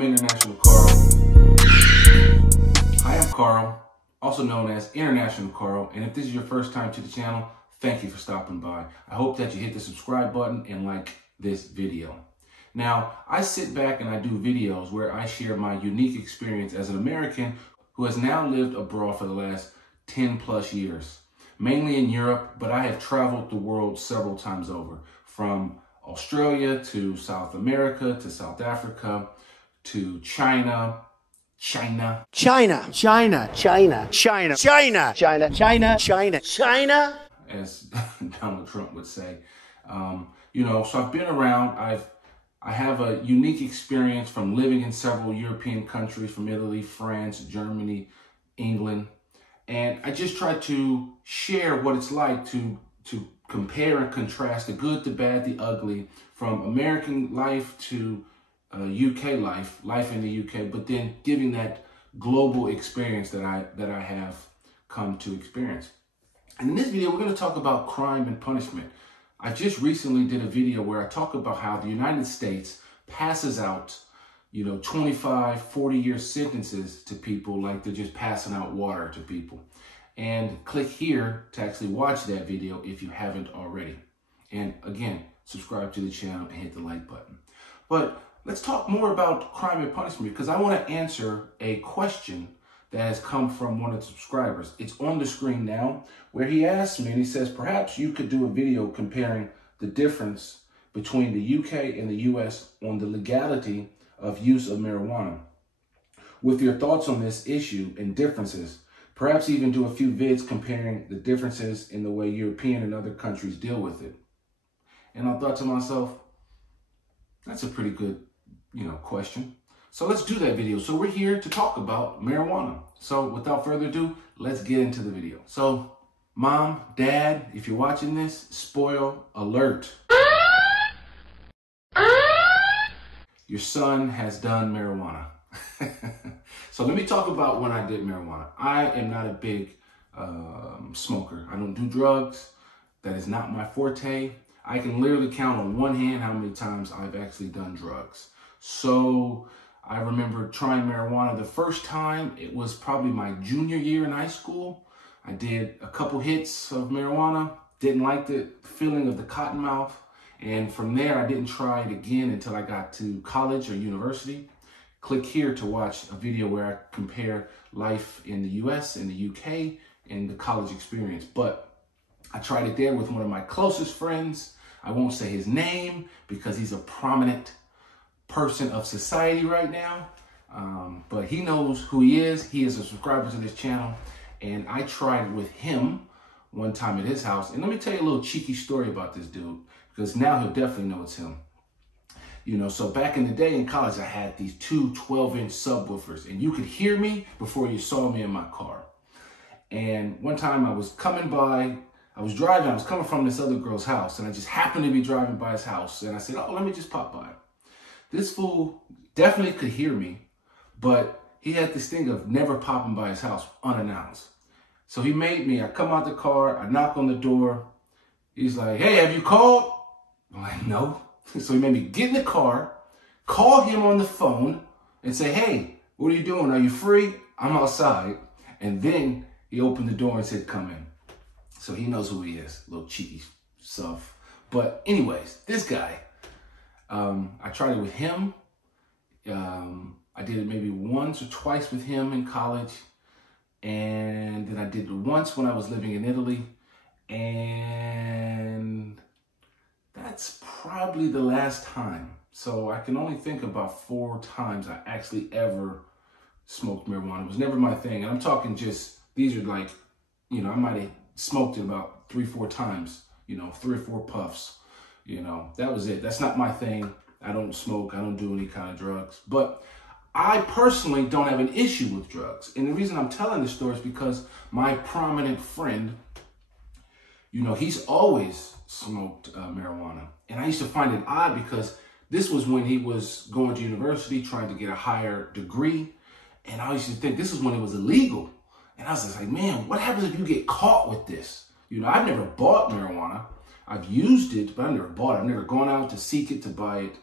I'm International Carl. Hi, I'm Carl, also known as International Carl, and if this is your first time to the channel, thank you for stopping by. I hope that you hit the subscribe button and like this video. Now, I sit back and I do videos where I share my unique experience as an American who has now lived abroad for the last 10 plus years, mainly in Europe, but I have traveled the world several times over, from Australia to South America to South Africa to China, as Donald Trump would say. So I've been around. I have a unique experience from living in several European countries, from Italy, France, Germany, England. And I just try to share what it's like to compare and contrast the good, the bad, the ugly, from American life to UK life in the UK, but then giving that global experience that I have come to experience. And in this video, we're going to talk about crime and punishment. I just recently did a video where I talk about how the United States passes out, 25, 40-year sentences to people like they're just passing out water to people. And click here to actually watch that video if you haven't already. And again, subscribe to the channel and hit the like button. But let's talk more about crime and punishment, because I want to answer a question that has come from one of the subscribers. It's on the screen now, where he asked me, and he says, perhaps you could do a video comparing the difference between the UK and the US on the legality of use of marijuana. With your thoughts on this issue and differences, perhaps even do a few vids comparing the differences in the way European and other countries deal with it. And I thought to myself, that's a pretty good, question. So let's do that video. So we're here to talk about marijuana. So without further ado, let's get into the video. So Mom, Dad, if you're watching this, spoil alert. Your son has done marijuana. So let me talk about when I did marijuana. I am not a big smoker. I don't do drugs. That is not my forte. I can literally count on one hand how many times I've actually done drugs. So I remember trying marijuana the first time. It was probably my junior year in high school. I did a couple hits of marijuana. Didn't like the feeling of the cotton mouth. And from there, I didn't try it again until I got to college or university. Click here to watch a video where I compare life in the US and the UK and the college experience. But I tried it there with one of my closest friends. I won't say his name because he's a prominent person of society right now. But he knows who he is. He is a subscriber to this channel. And I tried it with him one time at his house. And let me tell you a little cheeky story about this dude, because now he'll definitely know it's him. So back in the day in college, I had these two 12-inch subwoofers, and you could hear me before you saw me in my car. And one time I was coming by, I was coming from this other girl's house, and I just happened to be driving by his house. And I said, oh, let me just pop by. This fool definitely could hear me, but he had this thing of never popping by his house unannounced. So he made me, I come out the car, I knock on the door. He's like, hey, have you called? I'm like, no. So he made me get in the car, call him on the phone, and say, hey, what are you doing? Are you free? I'm outside. And then he opened the door and said, come in. So he knows who he is, a little cheeky stuff. But anyways, this guy, I tried it with him. I did it maybe once or twice with him in college. And then I did it once when I was living in Italy. And that's probably the last time. So I can only think about 4 times I actually ever smoked marijuana. It was never my thing. And I'm talking just, these are like, I might have smoked it about 3-4 times, 3 or 4 puffs. That was it. That's not my thing. I don't smoke. I don't do any kind of drugs. But I personally don't have an issue with drugs. And the reason I'm telling this story is because my prominent friend, he's always smoked marijuana. And I used to find it odd because this was when he was going to university, trying to get a higher degree. And I used to think this is when it was illegal. And I was just like, man, what happens if you get caught with this? I've never bought marijuana. I've used it, but I've never bought it. I've never gone out to seek it, to buy it.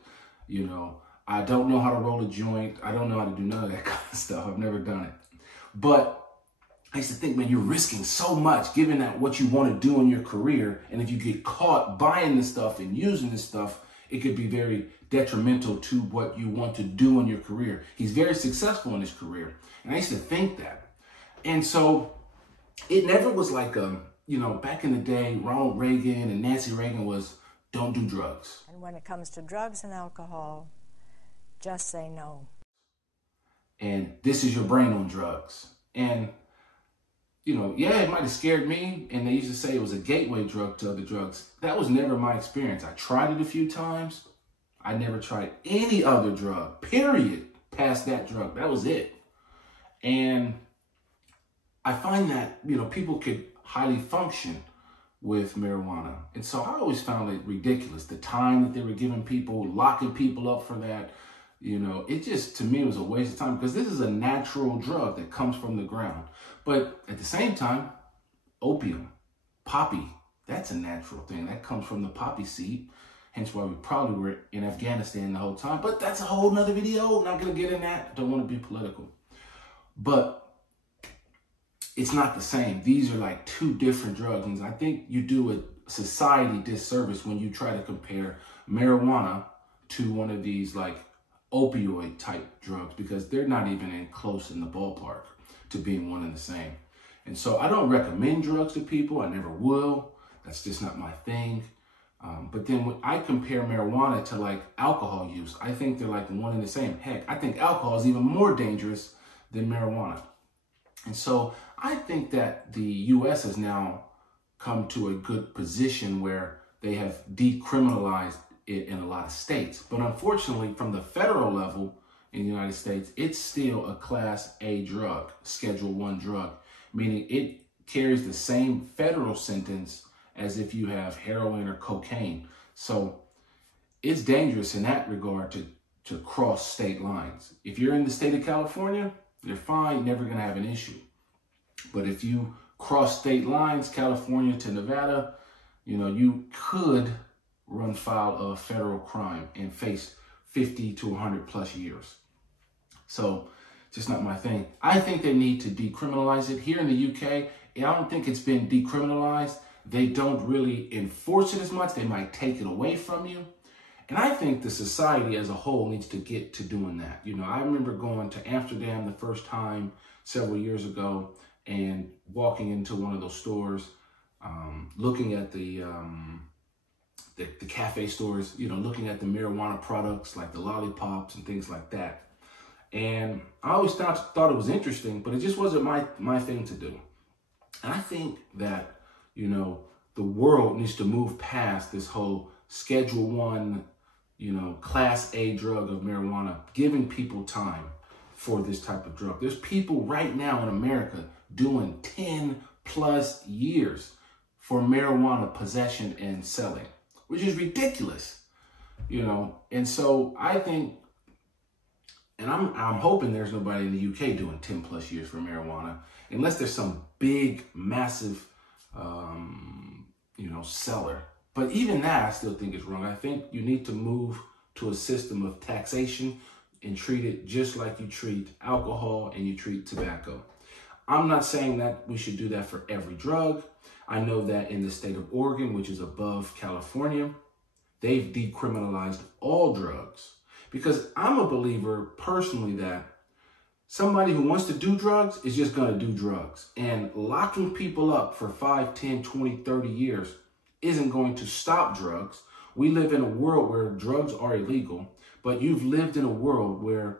I don't know how to roll a joint. I don't know how to do none of that kind of stuff. I've never done it. But I used to think, man, you're risking so much given that what you want to do in your career. And if you get caught buying this stuff and using this stuff, it could be very detrimental to what you want to do in your career. He's very successful in his career. And I used to think that. And so it never was like, back in the day, Ronald Reagan and Nancy Reagan was, don't do drugs. And when it comes to drugs and alcohol, just say no. And this is your brain on drugs. And, it might have scared me. And they used to say it was a gateway drug to other drugs. That was never my experience. I tried it a few times. I never tried any other drug, period, past that drug. That was it. And I find that, people could highly function with marijuana. And so I always found it ridiculous. The time that they were giving people, locking people up for that, it just, to me, was a waste of time because this is a natural drug that comes from the ground. But at the same time, opium, poppy, that's a natural thing. That comes from the poppy seed. Hence why we probably were in Afghanistan the whole time. But that's a whole nother video. I'm not going to get in that. Don't want to be political. But it's not the same. These are like two different drugs. And I think you do a society disservice when you try to compare marijuana to one of these like opioid type drugs because they're not even close in the ballpark to being one and the same. And so I don't recommend drugs to people. I never will. That's just not my thing. But then when I compare marijuana to like alcohol use, I think they're like one and the same. Heck, I think alcohol is even more dangerous than marijuana. And so I think that the U.S. has now come to a good position where they have decriminalized it in a lot of states. But unfortunately, from the federal level in the United States, it's still a Class A drug, Schedule I drug, meaning it carries the same federal sentence as if you have heroin or cocaine. So it's dangerous in that regard to cross state lines. If you're in the state of California, you're fine, never gonna have an issue. But if you cross state lines, California to Nevada, you could run foul of a federal crime and face 50 to 100 plus years. So just not my thing. I think they need to decriminalize it. Here in the UK, I don't think it's been decriminalized. They don't really enforce it as much. They might take it away from you. And I think the society as a whole needs to get to doing that. I remember going to Amsterdam the first time several years ago and walking into one of those stores, looking at the cafe stores, looking at the marijuana products like the lollipops and things like that. And I always thought it was interesting, but it just wasn't my thing to do. And I think that, the world needs to move past this whole Schedule I, Class A drug of marijuana, giving people time for this type of drug. There's people right now in America doing 10 plus years for marijuana possession and selling, which is ridiculous, And so I think, and I'm hoping there's nobody in the UK doing 10 plus years for marijuana, unless there's some big, massive, seller. But even that, I still think is wrong. I think you need to move to a system of taxation and treat it just like you treat alcohol and you treat tobacco. I'm not saying that we should do that for every drug. I know that in the state of Oregon, which is above California, they've decriminalized all drugs. Because I'm a believer personally that somebody who wants to do drugs is just going to do drugs. And locking people up for 5, 10, 20, 30 years isn't going to stop drugs. We live in a world where drugs are illegal, but you've lived in a world where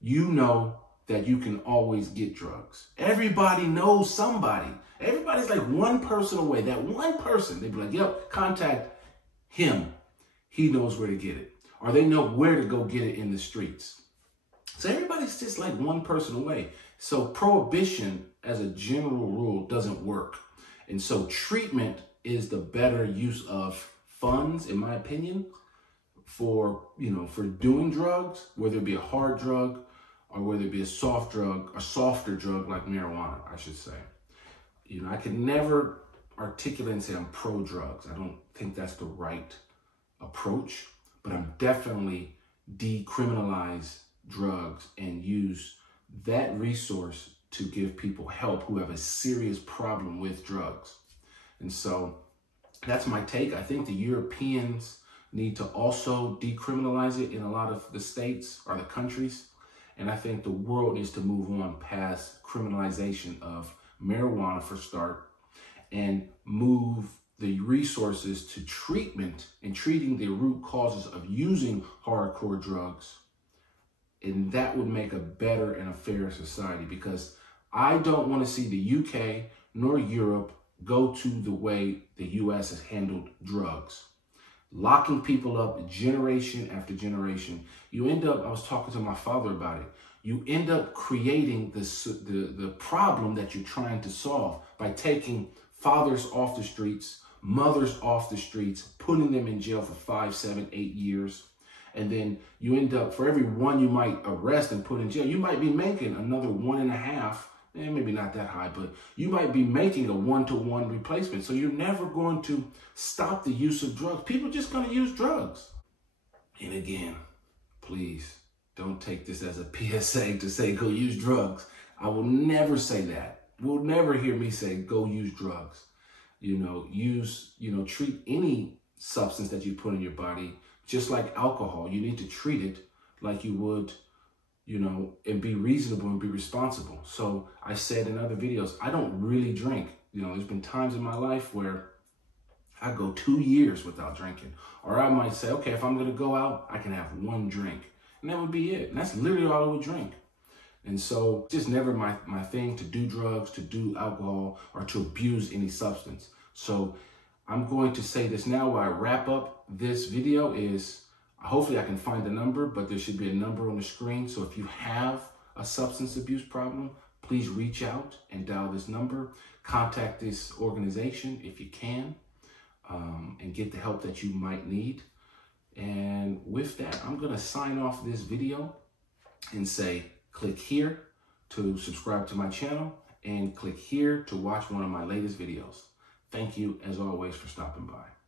you know that you can always get drugs. Everybody knows somebody. Everybody's like one person away. That one person, they'd be like, yep, contact him. He knows where to get it. Or they know where to go get it in the streets. So everybody's just like one person away. So prohibition as a general rule doesn't work. And so treatment is the better use of funds, in my opinion, for doing drugs, whether it be a hard drug or whether it be a soft drug, a softer drug like marijuana, I should say. I could never articulate and say I'm pro drugs. I don't think that's the right approach, but I'm definitely decriminalize drugs and use that resource to give people help who have a serious problem with drugs. And so that's my take. I think the Europeans need to also decriminalize it in a lot of the states or the countries. And I think the world needs to move on past criminalization of marijuana for start, and move the resources to treatment and treating the root causes of using hardcore drugs. And that would make a better and a fairer society, because I don't want to see the UK nor Europe go to the way the US has handled drugs. Locking people up generation after generation. You end up, I was talking to my father about it, you end up creating the problem that you're trying to solve by taking fathers off the streets, mothers off the streets, putting them in jail for 5, 7, 8 years. And then you end up, for every one you might arrest and put in jail, you might be making another 1.5, maybe not that high, but you might be making a 1-to-1 replacement. So you're never going to stop the use of drugs. People are just going to use drugs. And again, please don't take this as a PSA to say go use drugs. I will never say that. Will never hear me say go use drugs. Treat any substance that you put in your body just like alcohol. You need to treat it like you would, and be reasonable and be responsible. So I said in other videos, I don't really drink. There's been times in my life where I go 2 years without drinking. Or I might say, okay, if I'm going to go out, I can have 1 drink. And that would be it. And that's literally all I would drink. And so just never my thing to do drugs, to do alcohol, or to abuse any substance. So I'm going to say this now while I wrap up this video is, hopefully I can find the number, but there should be a number on the screen. So if you have a substance abuse problem, please reach out and dial this number. Contact this organization if you can, and get the help that you might need. And with that, I'm going to sign off this video and say, click here to subscribe to my channel, and click here to watch one of my latest videos. Thank you, as always, for stopping by.